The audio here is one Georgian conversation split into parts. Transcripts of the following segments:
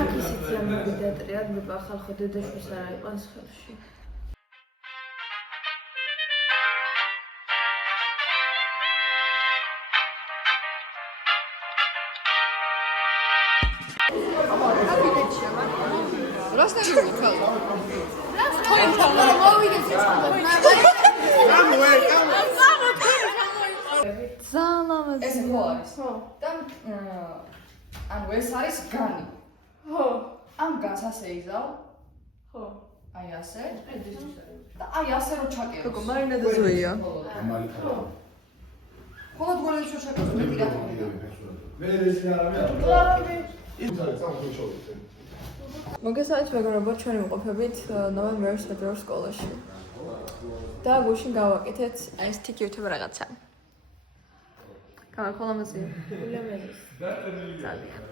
აქ ისეთი ამბები დეატრია, ნება ხალხო დედაშვილს არა იყვანს ხელში. ანუ ეს არის განი. ხო. ამ განს ასე იზავ. ხო. აი ასე. და აი ასე რო ჩაკეროს. როგორ მარინადა ზოია. ხოლო გოლებში ჩაკეროს მეტი რა. მოგესალმებით მეგობრებო, ჩვენი მოყოფებით ნოვემბრის ფედერალურ სკოლაში. და გუშინ გავაკეთეთ აი ეს თიკი უთება რაღაცა. გამარჯობა ლამაზი. ძალიან.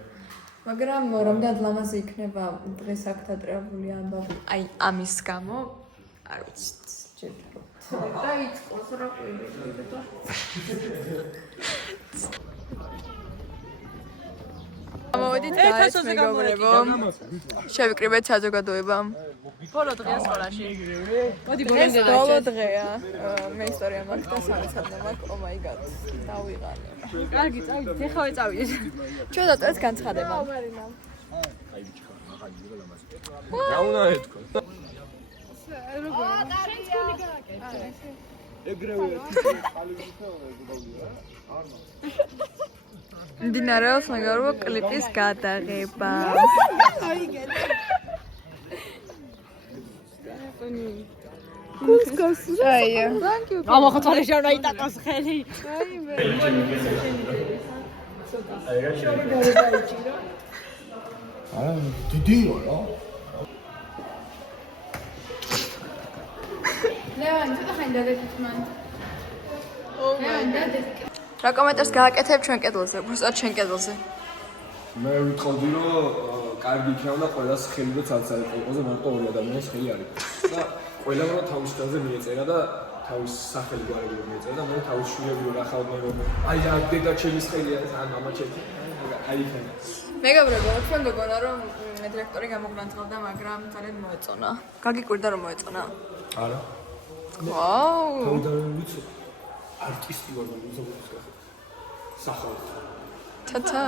მაგრამ რამდენად ლამაზი იქნება დღეს აქ დადრეებული ამბავი აი ამის გამო არ ვიცი ჯერჯერობით. დაიწყოს რა ყვირილი და მოვედით გაეთ მეგობრებო. შევიკრიბეთ საზოგადოება. ბოლო დღეა სკოლაში. მოდი ბოლო დღეა. მე ისტორია მაქვს და სამეცნიერო მაქვს. Oh my god. დავიღალე. კარგი, წავიდეთ. ეხავე წავიდეთ. ჩვენ დაწერეთ განცხადება. რა უნდა ეთქო? ეგრევე მდინარეობს მეგობრებო კლიპის გადაღება. აი. ამახოთალე შევნა იტაკოს ხელი. არა დიდიო რა ლევან ცოტა ხანი დაგეკითხმან. ლევან დაგეკითხ. რა კომენტარს გააკეთებ ჩვენ კედელზე, უბრალოდ ჩვენ კედელზე. მე ვიტყოდი რომ კარგი იქნება და ყველას ხელი და ცალსა იყოზე მარტო ორი ადამიანის ხელი არის და ყველამ რა თავის ხელზე მიეწერა და თავის სახელი გვარები მიეწერა და მე თავის შვილები რა ხავდნენ რომ აი რა დედა ჩემის ხელი არის ან მამა ჩემი აი ხა მეგობრებო, თქვენ გეგონა რომ დირექტორი გამოგვანწყდა, მაგრამ ძალიან მოეწონა. გაგიკვირდა რომ მოეწონა? არა ვაუ! თავიდან ვიცი არტისტი ვარ მუსიკოს სახალხო თათა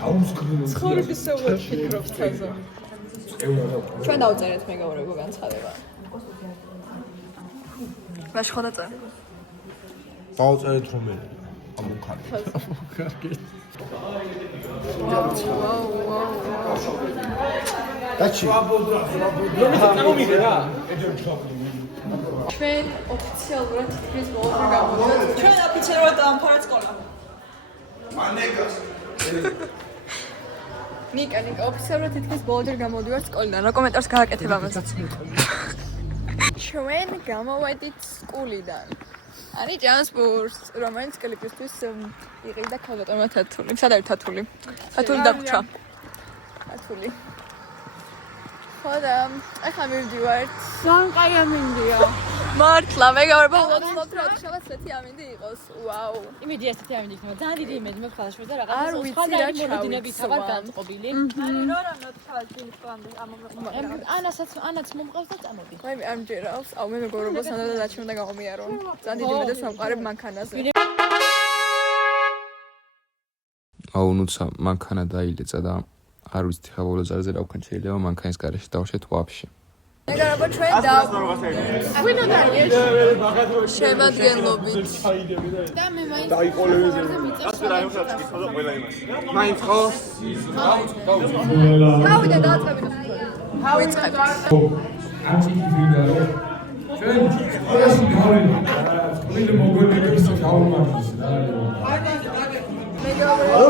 დაუსკრინო ხორების საუბარ ფიქრობს თაზა. ჩვენ დავწერეთ მეგობრებო განცხადება. მაშ ხოდა წა. დავწერეთ რომ მე ამოხარ. დაჩი. გამომიდე რა. ჩვენ ოფიციალურად თითქმის ბოლომდე გამოვიდეთ. ჩვენ ოფიციალურად დაამთავრეთ სკოლა. ნიკა ოფიციალურად თითქმის ბოლომდე გამოვიდეთ სკოლიდან. რა კომენტარს გააკეთებ ამასაც? ჩვენ გამოვედით სკოლიდან. არის ტრანსპორტ, რომელიც კლიპისთვის იყიდა ქალბატონმა თათული. სად არის თათული? თათული დაგვრჩა. თათული. ხოდა, ახლა მივდივართ. ძალიან კაი ამინდია. მართლა, მეგობრებო, ვაცნობთ რა შევაც ესეთი ამინდი იყოს. ვაუ. იმედი ესეთი ამინდი იქნება. ძალიან დიდი იმედი მაქვს ხალხში და არ რაღაცა ვიცი სხვა რა მოლოდინები ჩავიცვა. თავად განწყობილი. ანაც მომყავს და წამოდი. მე არ მჯერავს. აუ მე მეგობრებო, სანდრა და ჩვენ უნდა გამომიარო. ძალიან დიდი იმედი სამყარებ მანქანაზე. აუ ნუცა მანქანა დაილეცა და არ ვიცი ხა ბოლო ზარზე რა ვქან შეიძლება მანქანის garaში დავშეთ ვაფშე. მეგობრებო, ჩვენ შემადგენლობით. და მე მაინც დაიყოლები ასე რა იმასაც კითხო და ყველა იმას. მაინც ხო? გავიდა დაწყებით. ვიწყებთ. ჩვენ სკოლაში გავიდა. სკოლის მოგონებების გავუმართეს რა. მეგობრებო,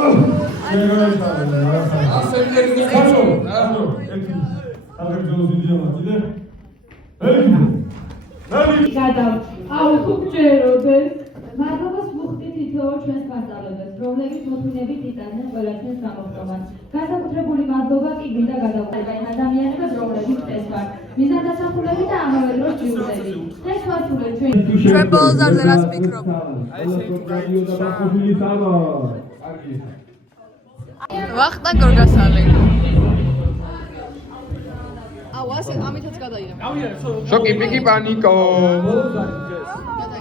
აუ ხუჭეროდეს მადლობას ვუხდით თითოეულ ჩვენს მასწავლებლებს, რომლებიც მოთმინებით იტანენ ყველა ჩვენს გამოხდომას. განსაკუთრებული მადლობა კი გვინდა გადავუხადოთ ადამიანებს, რომლებიც წესვარ, მიზანდასახულები და ამავე დროს ჯიუტები. დღეს ვართულებ ჩვენ ჩვენ ბოლო ზარზე რას ვფიქრობ? ვახტა გორგასალი. აუ ასე ამითაც გადაიღე. შოკი პიკი პანიკო.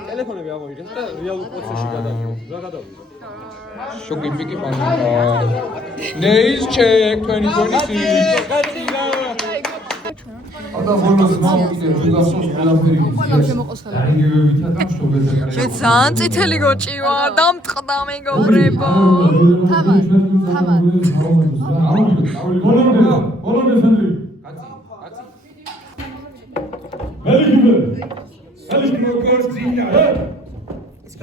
ტელეფონები ამოიღეს და რეალურ პროცესში გადავიდეთ. რა გადავიდეთ? შოკი პიკი პანიკო. Days check 2026. და ხოლოს მოვიდე ჯუგასოს ყველაფერი არიგებებითა და მშობელთა მე ძალიან წითელი გოჭი ვარ, დამტყდა მეგობრებო. თამარ ბოლომდე სანდრი კაცი მოგორწინა ეს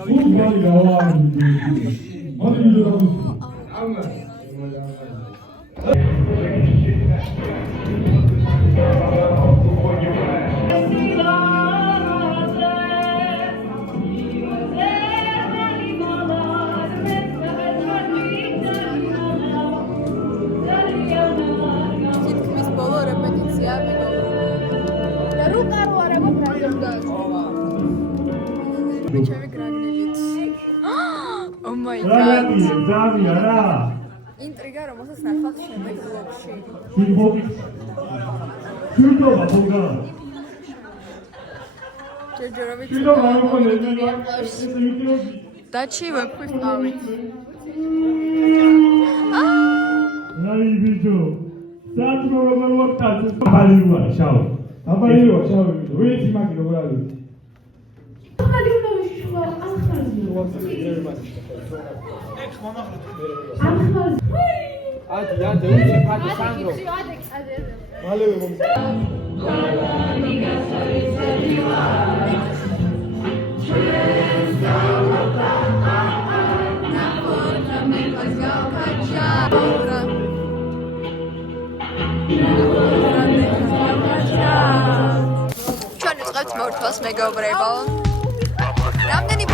თითქმის ბოლო რეპეტიცია მეგობრებო. და რუკარო არა მოგრაგებდა. ჩემი გრაგნებით. Oh my god. ძამია რა ინტრიგა რომელსაც ნახავთ შემდეგ ბლოგში. შურდობა ბოგა ჯერჯერობით შურდობა მოგონე დაჩი ვეფხვის ყავით. ნაი ბიჭო საათო როგორ ვარ აბალიოა შავ აბალიოა შავ ვიცი მაგი როგორ არის ჩვენ ვიწყებთ მორთვას მეგობრებო. რამდენი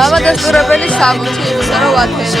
დამადასტურებელი საბუთი, ისე რომ ვათერე.